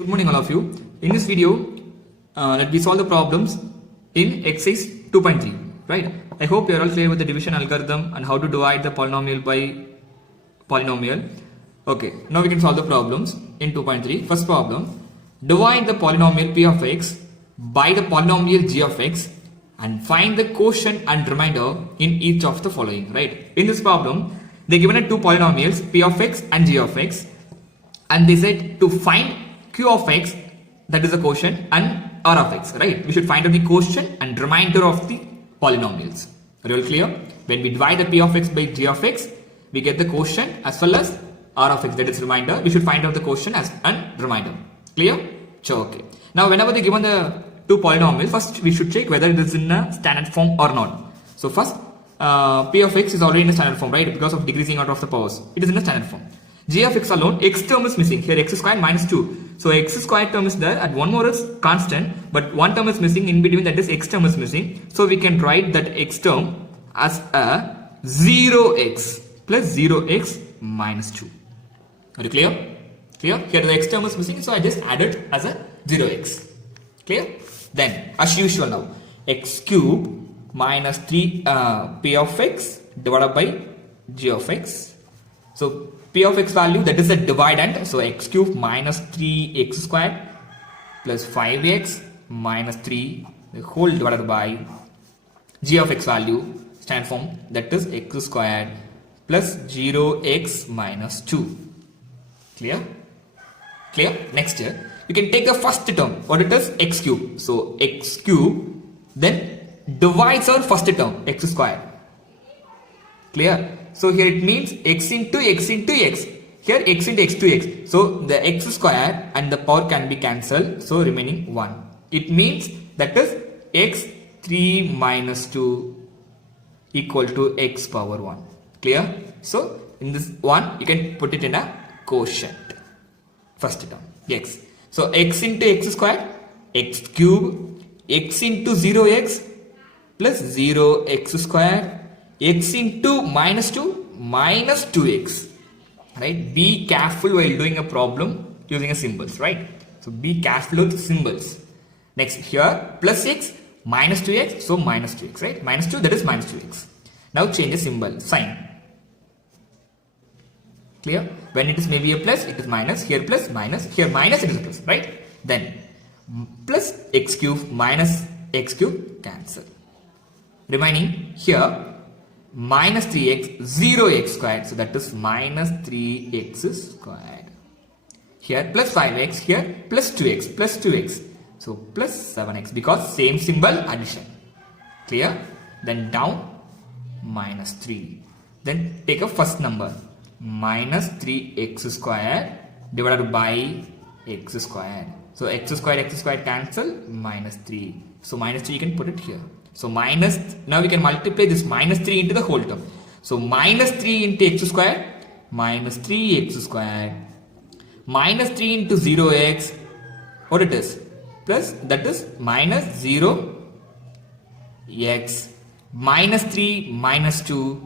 Good morning all of you. In this video, let me solve the problems in exercise 2.3, right? I hope you are all clear with the division algorithm and how to divide the polynomial by polynomial. Okay, now we can solve the problems in 2.3. First problem, divide the polynomial p of x by the polynomial g of x and find the quotient and remainder in each of the following, right? In this problem, they given two polynomials p of x and g of x, and they said to find q of x, that is the quotient, and r of x, right? We should find out the quotient and remainder of the polynomials. Are you all clear? When we divide the p of x by g of x, we get the quotient as well as r of x, that is remainder. We should find out the quotient as and remainder. Clear? Sure, okay. Now whenever they given the two polynomials, first we should check whether it is in a standard form or not. So first, p of x is already in a standard form, right? Because of decreasing order of the powers. It is in a standard form. G of x alone, x term is missing. Here x squared minus 2. So x squared term is there and one more is constant, but one term is missing in between, that is x term is missing. So we can write that x term as a 0x plus 0x minus 2. Are you clear? Clear? Here the x term is missing, so I just added as a 0x. Clear? Then as usual now, x cube minus 3 p of x divided by g of x. So p of x value, that is a dividend, so x cube minus 3x squared plus 5x minus 3 the whole divided by g of x value, standard form, that is x squared plus 0x minus 2. Clear? Clear? Next here, you can take the first term, what it is, x cube. So x cube then divides our first term, x squared. Clear? So here it means x into x into x. Here x into x to x. So the x square and the power can be cancelled. So remaining 1. It means that is x 3 minus 2 equal to x power 1. Clear? So in this one you can put it in a quotient. First term x. So x into x square, x cube, x into 0x plus 0x square, x into minus 2 minus 2x, right? Be careful while doing a problem using a symbols, right? So be careful with symbols. Next here plus x minus 2x, so minus 2x, right? Minus 2, that is minus 2x. Now change the symbol, sign. Clear? When it is maybe a plus, it is minus. Here plus, minus. Here minus, it is a plus, right? Then plus x cube minus x cube cancel. Remaining here minus 3x, 0x squared, so that is minus 3x squared. Here plus 5x, here plus 2x, so plus 7x, because same symbol addition. Clear? Then down minus 3. Then take a first number, minus 3x squared divided by x squared. So x squared cancel, minus 3. So minus 3 you can put it here. So minus, now we can multiply this minus 3 into the whole term. So minus 3 into x squared, minus 3x squared, minus 3 into 0x, what it is? Plus, that is minus 0x, minus 3 minus 2,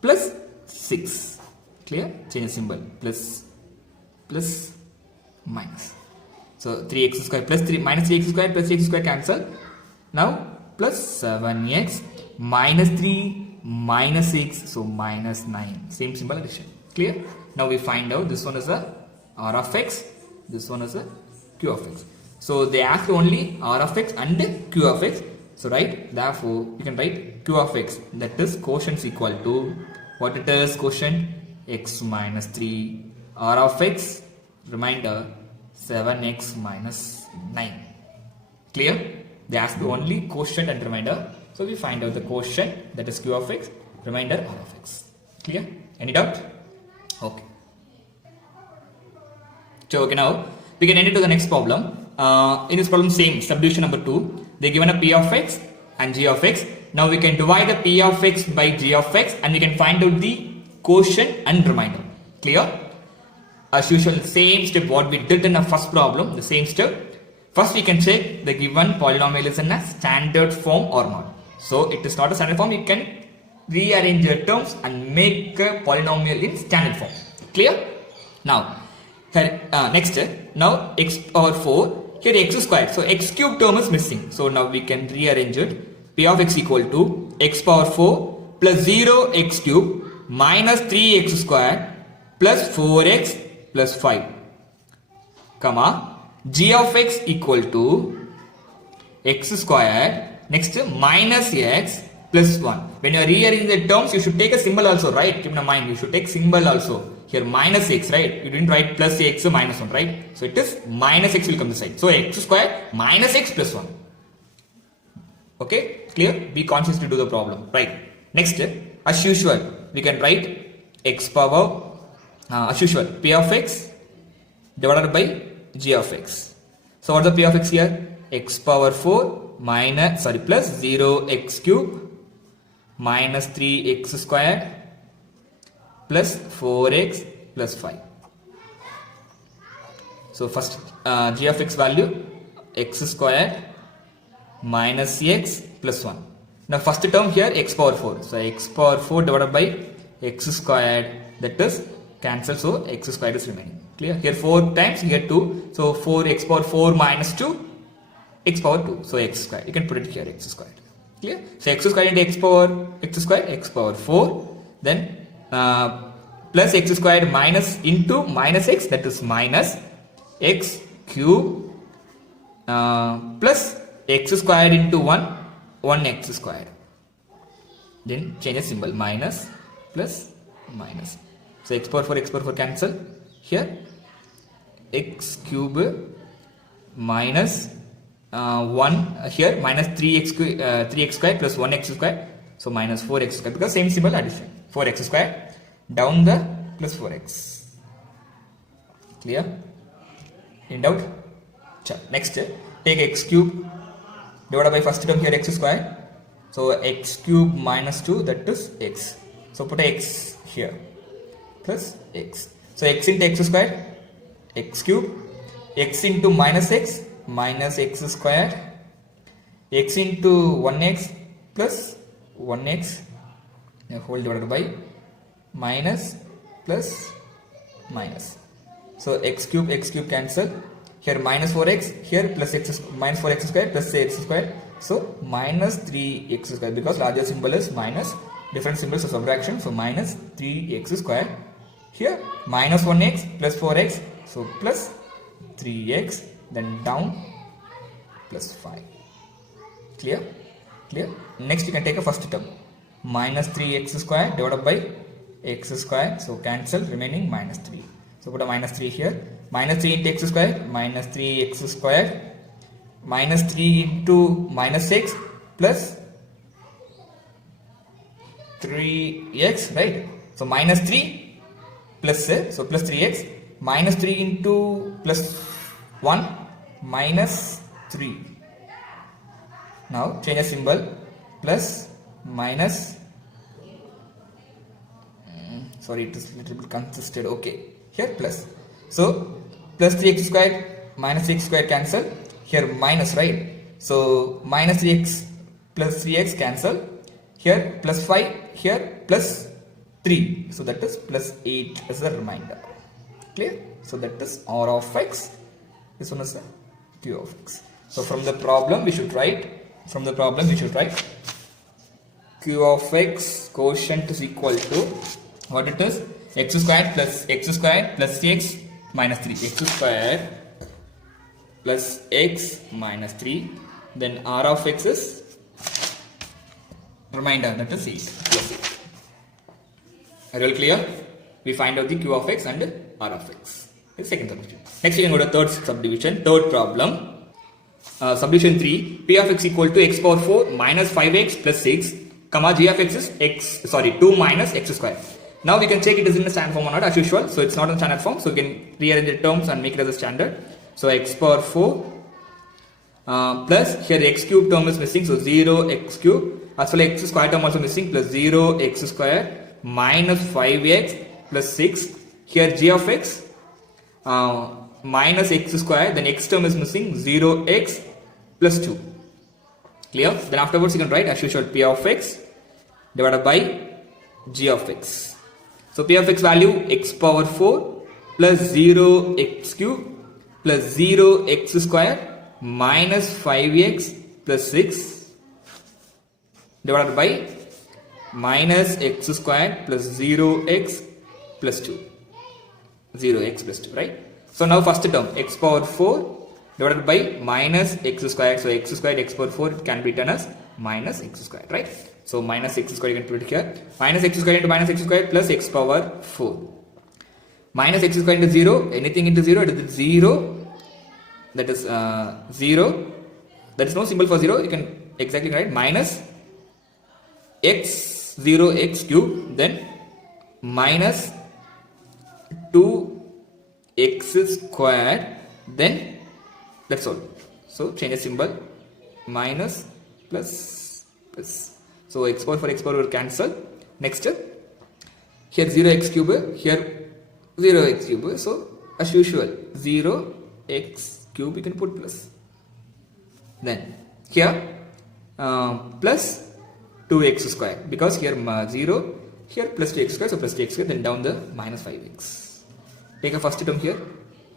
plus 6. Clear? Change the symbol, plus, minus. So 3x squared plus 3, minus 3x squared plus 3x squared cancel. Now plus 7x minus 3 minus 6, so minus 9. Same symbol addition. Clear? Now we find out this one is a r of x, this one is a q of x. So they ask only r of x and q of x. So right, therefore you can write q of x, that is quotient is equal to, what it is, quotient x minus 3, r of x, remainder 7x minus 9. Clear? They ask only quotient and remainder. So we find out the quotient, that is q of x, remainder r of x. Clear? Any doubt? Okay. So okay, now we can end it to the next problem. In this problem, same subdivision number 2. They given a p of x and g of x. Now we can divide the p of x by g of x and we can find out the quotient and remainder. Clear? As usual, same step what we did in the first problem, the same step. First we can check the given polynomial is in a standard form or not. So it is not a standard form, you can rearrange your terms and make a polynomial in standard form. Clear? Now Here, next, now x power 4, here x squared. So x cube term is missing. So now we can rearrange it. P of x equal to x power 4 plus 0 x cube minus 3x squared plus 4x plus 5, comma, g of x equal to x squared, next minus x plus 1. When you are rearranging the terms, you should take a symbol also, right? Keep in mind, you should take symbol also. Here minus x, right? You didn't write plus x minus 1, right? So it is minus x will come this side. So x squared minus x plus 1. Okay, clear? Be conscious to do the problem, right? Next, as usual, we can write x power, as usual, p of x divided by g of x. So what's the p of x here? X power 4 minus, plus 0x cube minus 3x squared plus 4x plus 5. So first g of x value x squared minus x plus 1. Now first term here x power 4. So x power 4 divided by x squared, that is cancel, so x squared is remaining. Clear? Here 4 times, here 2. So 4x power 4 minus 2 x power 2. So x squared. You can put it here x squared. Clear? So x squared into x squared, x power 4. Then plus x squared minus into minus x, that is minus x cube plus x squared into 1 x squared. Then change the symbol, minus plus minus. So x power 4 cancel. Here x cube minus 1 here minus 3x squared plus 1x squared. So minus 4x squared, because same symbol addition. 4x squared down the plus 4x. Clear? In doubt? Sure. Next, take x cube divided by first term here x squared. So x cube minus 2, that is x. So put a x here plus x. So x into x squared, x cube, x into minus x squared, x into 1x plus 1x whole divided by minus plus minus. So x cube cancel. Here minus 4x, here plus x, minus 4x squared plus x squared. So minus 3x squared, because larger symbol is minus, different symbols of subtraction. So minus 3x squared. Here minus 1x plus 4x, so plus 3x, then down plus 5. Clear? Clear? Next you can take a first term, minus 3x squared divided by x squared, so cancel, remaining minus 3. So put a minus 3 here, minus 3 into x squared, minus 3x squared, minus 3 into minus x plus 3x, right? So minus 3 plus, so plus 3x, minus 3 into plus 1 minus 3. Now change the symbol, plus minus, sorry, it is little bit consisted. Okay, here plus. So plus 3x squared minus 3x squared cancel. Here minus, right? So minus 3x plus 3x cancel. Here plus 5, here plus 3. So that is plus 8 as a reminder. Clear? So that is R of x. This one is the Q of x. So from the problem we should write, Q of x quotient is equal to what it is, x squared plus 3x minus 3, x squared plus x minus 3, then R of x is reminder, that is 8 plus 8. Are you all clear? We find out the Q of x and R of x. The second subdivision. Next we can go to third subdivision, third problem. Subdivision 3, P of x equal to x power 4 minus 5x plus 6, comma, g of x is 2 minus x squared. Now we can check it is in the standard form or not, as usual. So it's not in standard form, so we can rearrange the terms and make it as a standard. So x power 4 plus, here the x cube term is missing, so 0x cube, as well as x square term also missing, plus 0x square minus 5x plus 6. Here g of x minus x square, then x term is missing, 0x plus 2. Clear? Then afterwards you can write as usual P of x divided by g of x. So P of x value x power 4 plus 0x cube plus 0x square minus 5x plus 6 divided by minus x square plus 0x plus 2. 0x plus 2, right? So now first term x power 4 divided by minus x square. So x squared x power 4 can be written as minus x squared, right? So minus x squared you can put it here. Minus x squared into minus x squared plus x power 4. Minus x squared into 0, anything into 0, it is 0. That is 0. There is no symbol for 0. You can exactly write minus x 0x cube, then minus 2x squared, then that's all. So change the symbol, minus plus plus. So x power for x power will cancel. Next here 0x cube, here 0x cube. So as usual 0x cube you can put plus. Then here plus 2x square, because here 0, here plus 2x square, so plus 2x square, then down the minus 5x. Take a first term here,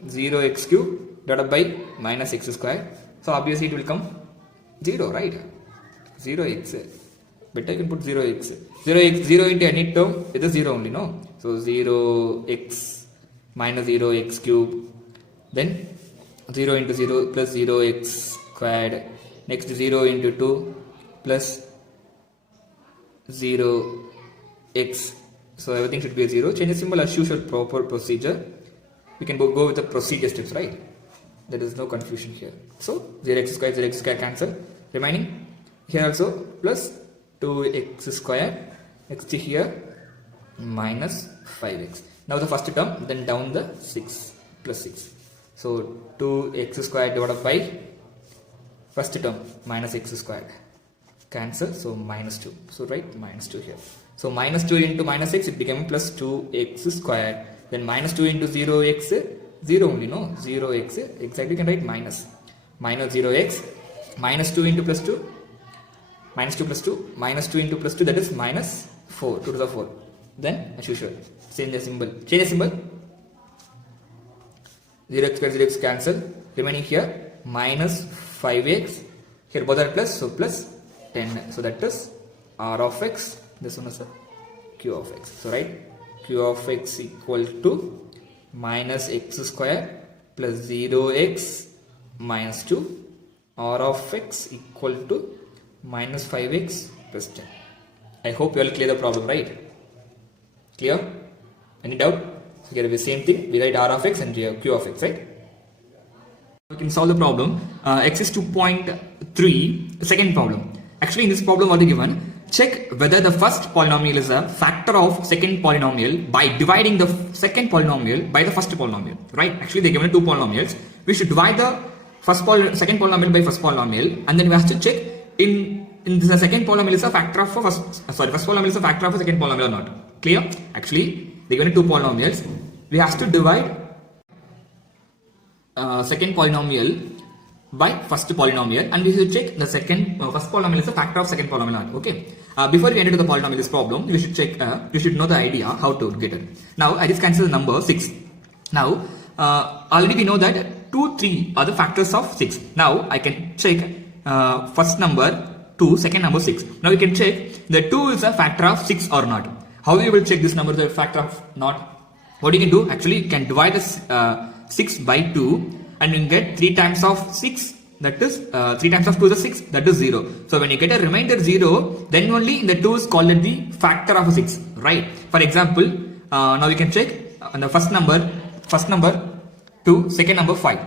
0x cube divided by minus x square. So obviously it will come 0, right? 0x. Better you can put 0x. 0 into any term, it is 0 only, no? So 0x minus 0x cube, then 0 into 0 plus 0x squared, next 0 into 2 plus 0x. So everything should be a 0. Change the symbol as usual, proper procedure. We can go with the procedure steps, right? There is no confusion here. So 0x square cancel. Remaining here also plus 2x square. Next here minus 5x. Now the first term, then down the 6 plus 6. So 2x squared divided by first term minus x squared. Cancel, so minus 2. So write minus 2 here. So minus 2 into minus x, it became plus 2x squared. Then minus 2 into 0x, 0 only, no? 0x, exactly you can write minus. Minus 0x, minus 2 into plus 2, minus 2 plus 2, minus 2 into plus 2, that is minus 4, 2 to the 4. Then as usual, change the symbol. Change the symbol. 0x square, 0x cancel. Remaining here, minus 5x. Here both are plus, so plus 10. So that is r of x. This one is q of x. So right, q of x equal to minus x square plus 0x minus 2. R of x equal to minus 5x plus 10. I hope you all clear the problem, right? Clear? Any doubt? So here the same thing. We write r of x and q of x, right? We can solve the problem. X is 2.3. Second problem. Actually, in this problem, what is given? Check whether the first polynomial is a factor of second polynomial by dividing the second polynomial by the first polynomial. Right? Actually, they given two polynomials. We should divide the second polynomial by first polynomial, and then we have to check in the second polynomial is a factor of first polynomial is a factor of a second polynomial or not. Clear? Actually, they given two polynomials. We have to divide second polynomial by first polynomial, and we should check the first polynomial is a factor of second polynomial. Okay. Before we enter to the polynomial this problem, we should check. We should know the idea how to get it. Now I just cancel the number 6. Now already we know that 2, 3 are the factors of 6. Now I can check first number 2, second number 6. Now we can check the 2 is a factor of 6 or not. How you will check this number is a factor of not? What you can do? Actually, you can divide this 6 by 2. And you can get 3 times of 6, that is 3 times of 2 is 6, that is 0. So when you get a remainder 0, then only the 2 is called the factor of 6, right? For example, now we can check on the first number 2, second number 5.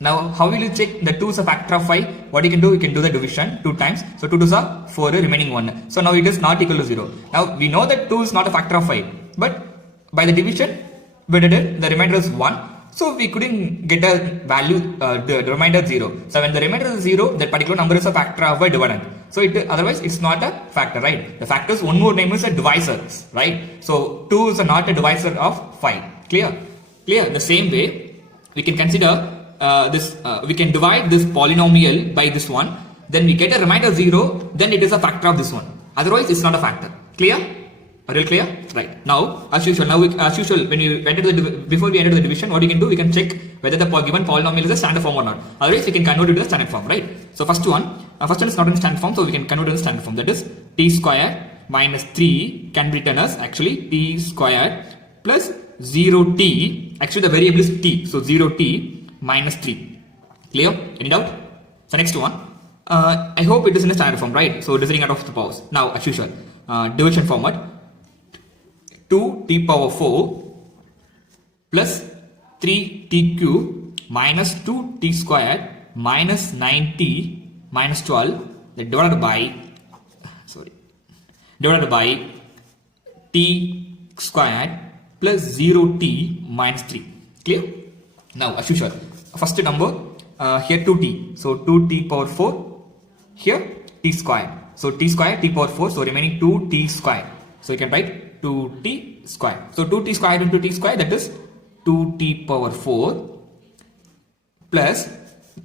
Now how will you check the 2 is a factor of 5? What you can do? You can do the division 2 times. So 2 2s are 4, remaining 1. So now it is not equal to 0. Now we know that 2 is not a factor of 5, but by the division we did it, the remainder is 1. So we couldn't get a value, the remainder 0. So when the remainder is 0, that particular number is a factor of a dividend. So otherwise it's not a factor, right? The factor's one more name is a divisor, right? So 2 is not a divisor of 5. Clear? Clear? The same way, we can consider we can divide this polynomial by this one. Then we get a remainder 0, then it is a factor of this one. Otherwise it's not a factor. Clear? Are you clear? Right. Now, as usual, when you enter before we enter the division, what you can do, we can check whether the given polynomial is a standard form or not. Otherwise, we can convert it to the standard form, right? So first one is not in standard form, so we can convert it to standard form. That is t square minus 3 can be written as actually t square plus 0t. Actually, the variable is t, so 0t minus 3. Clear? Any doubt? So next one. I hope it is in a standard form, right? So dividing out of the powers. Now, as usual, division format. 2t power 4 plus 3t cube minus 2t squared minus 9t minus 12 divided by t squared plus 0t minus 3. Clear? Now, as usual, first number here 2t, so 2t power 4, here t squared, so t squared t power 4, so remaining 2t squared, so you can write 2t squared. So 2t squared into t squared, that is 2t power 4 plus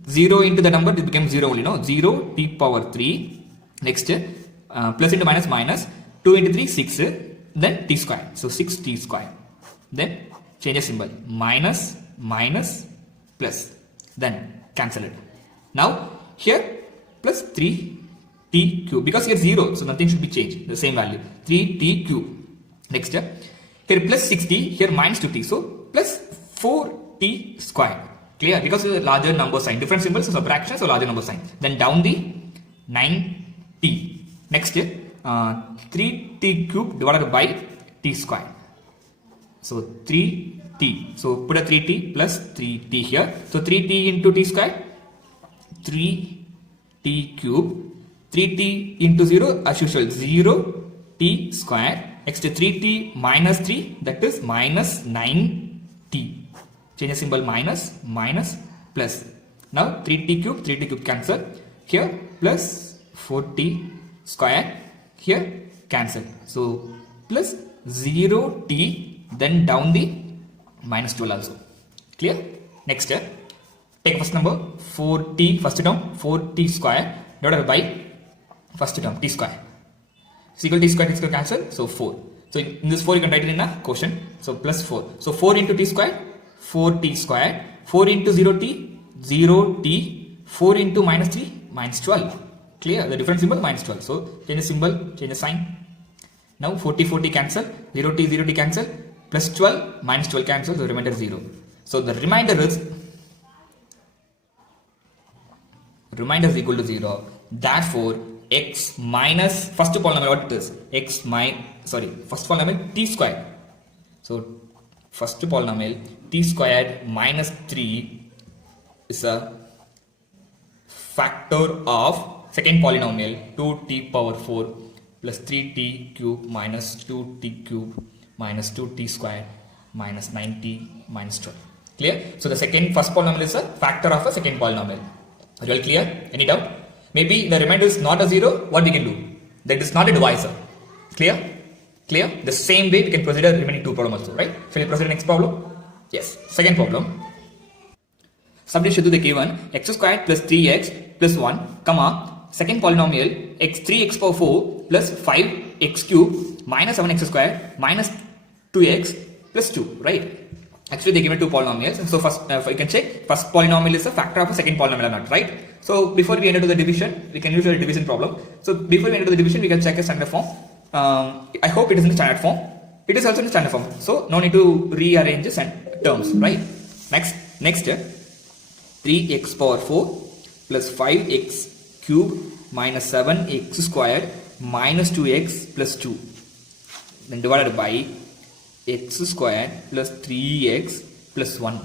0 into the number, it becomes 0 only, no? 0t power 3. Next, plus into minus, 2 into 3, 6, then t squared. So 6t squared. Then change the symbol, minus, plus, then cancel it. Now here plus 3t cube, because here 0, so nothing should be changed, the same value, 3t cube. Next, here plus 6t, here minus 2t, so plus 4t squared. Clear? Because of the larger number sign, different symbols, so subtraction, so larger number sign. Then down the 9t. Next, 3t cube divided by t squared. So 3t. So put a 3t plus 3t here. So 3t into t squared, 3t cube. 3t into 0, as usual, 0t squared. Next 3t minus 3, that is minus 9t. Change the symbol minus, plus. Now 3t cube cancel. Here plus 4t square. Here cancel. So plus 0t, then down the minus 12 also. Clear? Next, take first number 4t, first term 4t square divided by first term t square. Is equal to t square cancel, so 4. So in this 4 you can write it in a quotient, so plus 4. So 4 into t square, 4t square, 4 into 0t, 0t, 4 into minus 3, minus 12. Clear? The different symbol minus 12. So change the symbol, change the sign. Now 40 cancel, 0t cancel, plus 12, minus 12 cancel, the remainder 0. So the remainder is equal to 0. Therefore, x minus first polynomial, what it is? First polynomial t squared. So first polynomial t squared minus 3 is a factor of second polynomial 2t power 4 plus 3t cube minus 2t cube minus 2t squared minus 9t minus 12. Clear? So the first polynomial is a factor of a second polynomial. Are you all clear? Any doubt? Maybe the remainder is not a 0, what we can do? That is not a divisor. Clear? Clear? The same way we can proceed the remaining two problems also, right? Shall we proceed to the next problem? Yes. Second problem. Substitute the given x squared plus 3x plus 1, comma, second polynomial x3x power 4 plus 5x cube minus 7x squared minus 2x plus 2, right? Actually, they give me two polynomials. So first, you can check first polynomial is a factor of a second polynomial or not, right? So before we enter to the division, we can use a division problem. So before we enter to the division, we can check a standard form. I hope it is in the standard form. It is also in the standard form. So no need to rearrange the terms, right? Next, 3x power 4 plus 5x cube minus 7x squared minus 2x plus 2. Then divided by x squared plus 3x plus 1,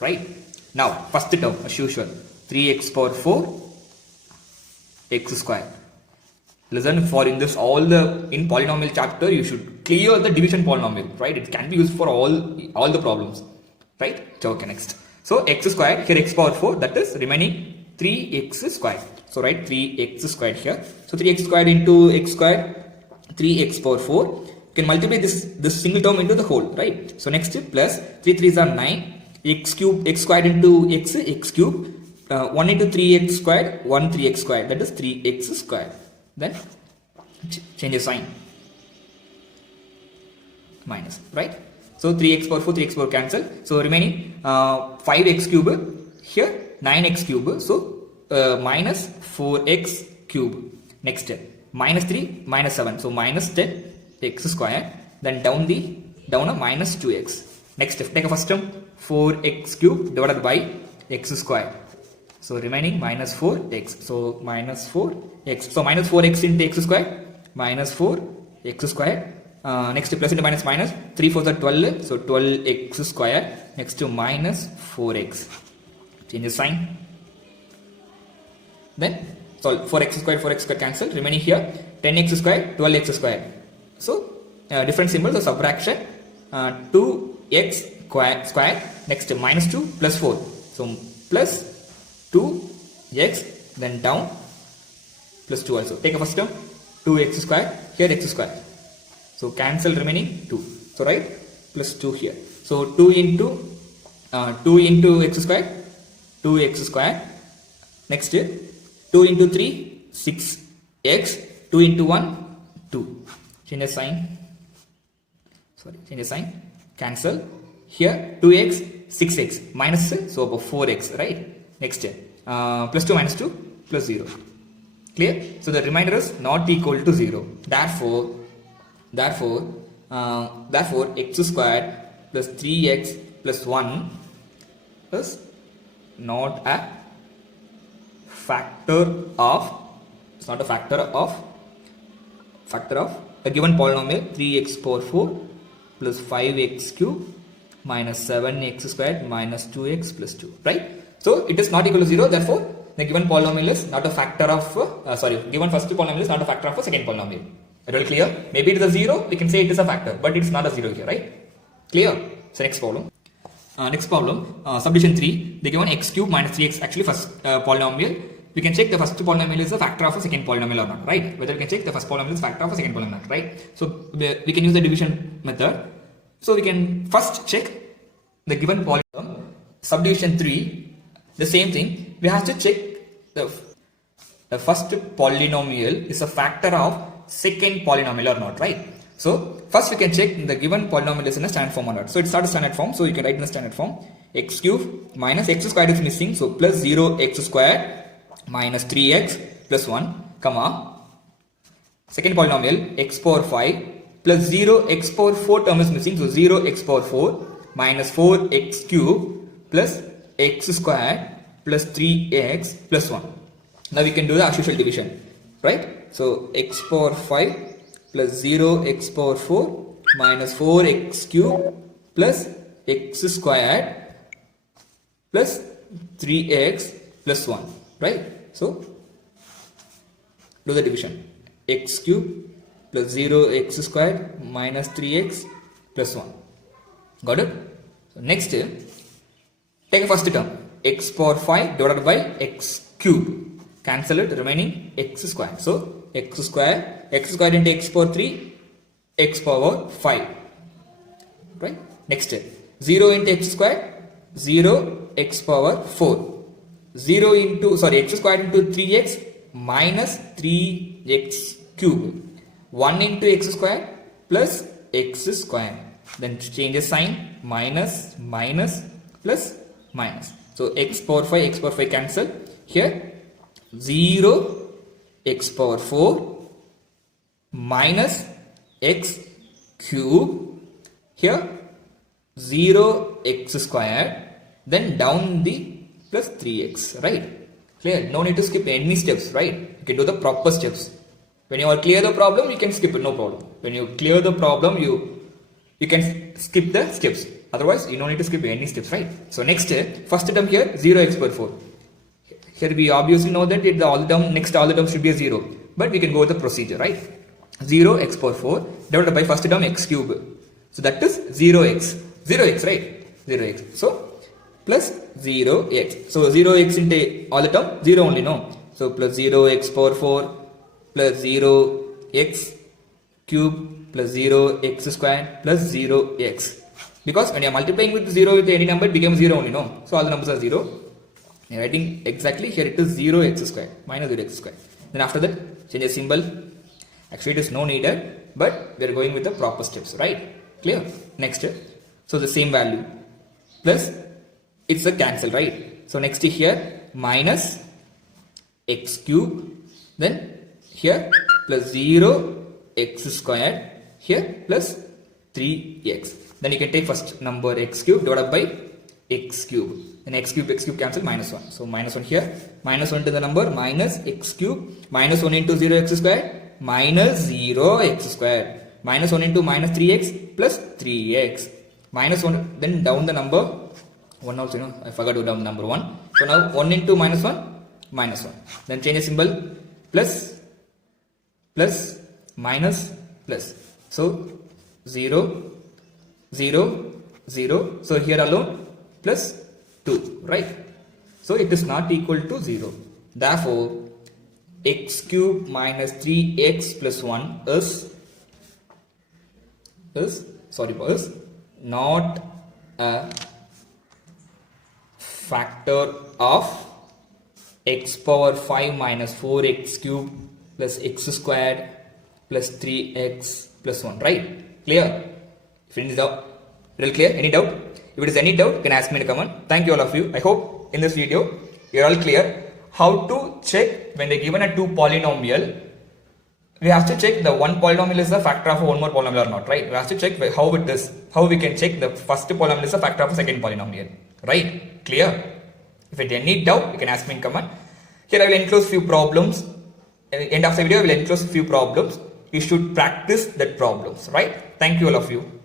right? Now first term as usual, 3x power 4 x squared. Listen, for in this in polynomial chapter you should clear the division polynomial, right? It can be used for all the problems, right? So okay, next, so x squared, here x power 4, that is remaining 3x squared. So write 3x squared here. So 3x squared into x squared, 3x power 4. Can multiply this single term into the whole, right? So next plus 3 3s are 9, x squared into x cube, 1 into 3x squared, 1 3x squared, that is 3x squared. Then change the sign. minus, right? So 3x power 4, 3x power cancel. So remaining 5x cube, here 9x cube. So minus 4x cube. Next minus 3, minus 7. So minus 10x square. Then down a minus 2x. Next take a first term 4x cube divided by x square. So remaining minus 4x. So minus 4x. So minus 4x into x square. Minus 4x square. Next plus into minus minus. 3 4s are 12. So 12x square. Next to minus 4x. Change the sign. Then solve 4x square cancel. Remaining here 10x square, 12x square. So different symbols of subtraction. 2x square. Next minus 2 plus 4. So plus 2x, then down plus 2 also. Take a first term 2x square, here x square. So cancel remaining 2. So right plus 2 here. So 2 into x square, 2x square. Next 2 into 3, 6x. 2 into 1, 2. Change the sign. Change the sign. Cancel. Here 2x, 6x minus, so about 4x, right? Next plus 2 minus 2 plus 0. Clear? So the remainder is not equal to 0. Therefore x squared plus 3x plus 1 is not a factor of, it's not a factor of a given polynomial 3x power 4 plus 5x cube minus 7x squared minus 2x plus 2, right? So it is not equal to 0. Therefore the given polynomial is not a factor of given first polynomial is not a factor of a second polynomial. Very clear? Maybe it is a 0, we can say it is a factor, but it's not a 0 here, right? Clear? So next problem. Subdivision 3. The given x cube minus 3x, actually first polynomial. We can check the first polynomial is a factor of a second polynomial or not, right? Whether we can check the first polynomial is factor of a second polynomial, right? So we can use the division method. So we can first check the given polynomial. Subdivision 3. The same thing. We have to check the first polynomial is a factor of second polynomial or not, right? So first we can check the given polynomial is in a standard form or not. So it's not a standard form, so you can write in the standard form. X cube minus x squared is missing, so plus 0x squared minus 3x plus 1, comma. Second polynomial x power 5 plus 0x power 4 term is missing, so 0x power 4 minus 4x cube plus x squared plus 3x plus 1. Now we can do the as usual division, right? So x power 5 plus 0x power 4 minus 4x cube plus x squared plus 3x plus 1, right? So do the division. X cube plus 0x squared minus 3x plus 1. Got it? So next, take a first term. X power 5 divided by x cube. Cancel it, remaining x squared. So x squared into x power 3, x power 5. Right? Next, 0 into x squared, 0 x power 4. 0 into, x squared into 3x minus 3x cube. 1 into x squared plus x squared. Then change the sign, minus, minus, plus, minus. So x power 5 cancel. Here 0 x power 4 minus x cube. Here 0 x squared. Then down the plus 3x, right? Clear? No need to skip any steps, right? You can do the proper steps. When you are clear the problem, you can skip it, no problem. When you clear the problem, you can skip the steps. Otherwise, you don't need to skip any steps, right? So next, first term here, 0x power 4. Here we obviously know that all the terms should be a 0. But we can go with the procedure, right? 0x power 4 divided by first term x cube. So that is 0x. 0x, right? 0x. So plus 0x. So 0x into all the term, 0 only, no? So plus 0x power 4 plus 0x cube plus 0x squared plus 0x. Because when you are multiplying with 0 with any number, it becomes 0 only, no? So all the numbers are 0. You are writing exactly here it is 0x squared minus 0x squared. Then after that, change the symbol. Actually, it is no needed, but we are going with the proper steps, right? Clear? Next, so the same value plus it's a cancel, right? So next here minus x cube, then here plus 0 x squared, here plus 3x. Then you can take first number x cube divided by x cube. Then x cube cancel, minus 1. So minus 1 here, minus 1 to the number, minus x cube, minus 1 into 0 x squared, minus 0 x squared, minus 1 into minus 3x plus 3x, minus 1, then down the number, 1 also, I forgot to down number 1. So now 1 into minus 1, minus 1. Then change the symbol, plus, plus, minus, plus. So 0, 0, 0. So here alone, plus 2, right? So it is not equal to 0. Therefore, x cube minus 3x plus 1 is not a factor of x power 5 minus 4x cube plus x squared plus 3x plus 1, right? Clear? If it is doubt, little clear? Any doubt? If it is any doubt, you can ask me in a comment. Thank you all of you. I hope in this video you are all clear how to check when they given a two polynomial. We have to check the one polynomial is a factor of one more polynomial or not, right? We have to check how it is, how we can check the first polynomial is a factor of a second polynomial, right? Clear? If it any doubt, you can ask me in comment. Here I will enclose few problems. At the end of the video, I will enclose few problems. You should practice that problems, right? Thank you all of you.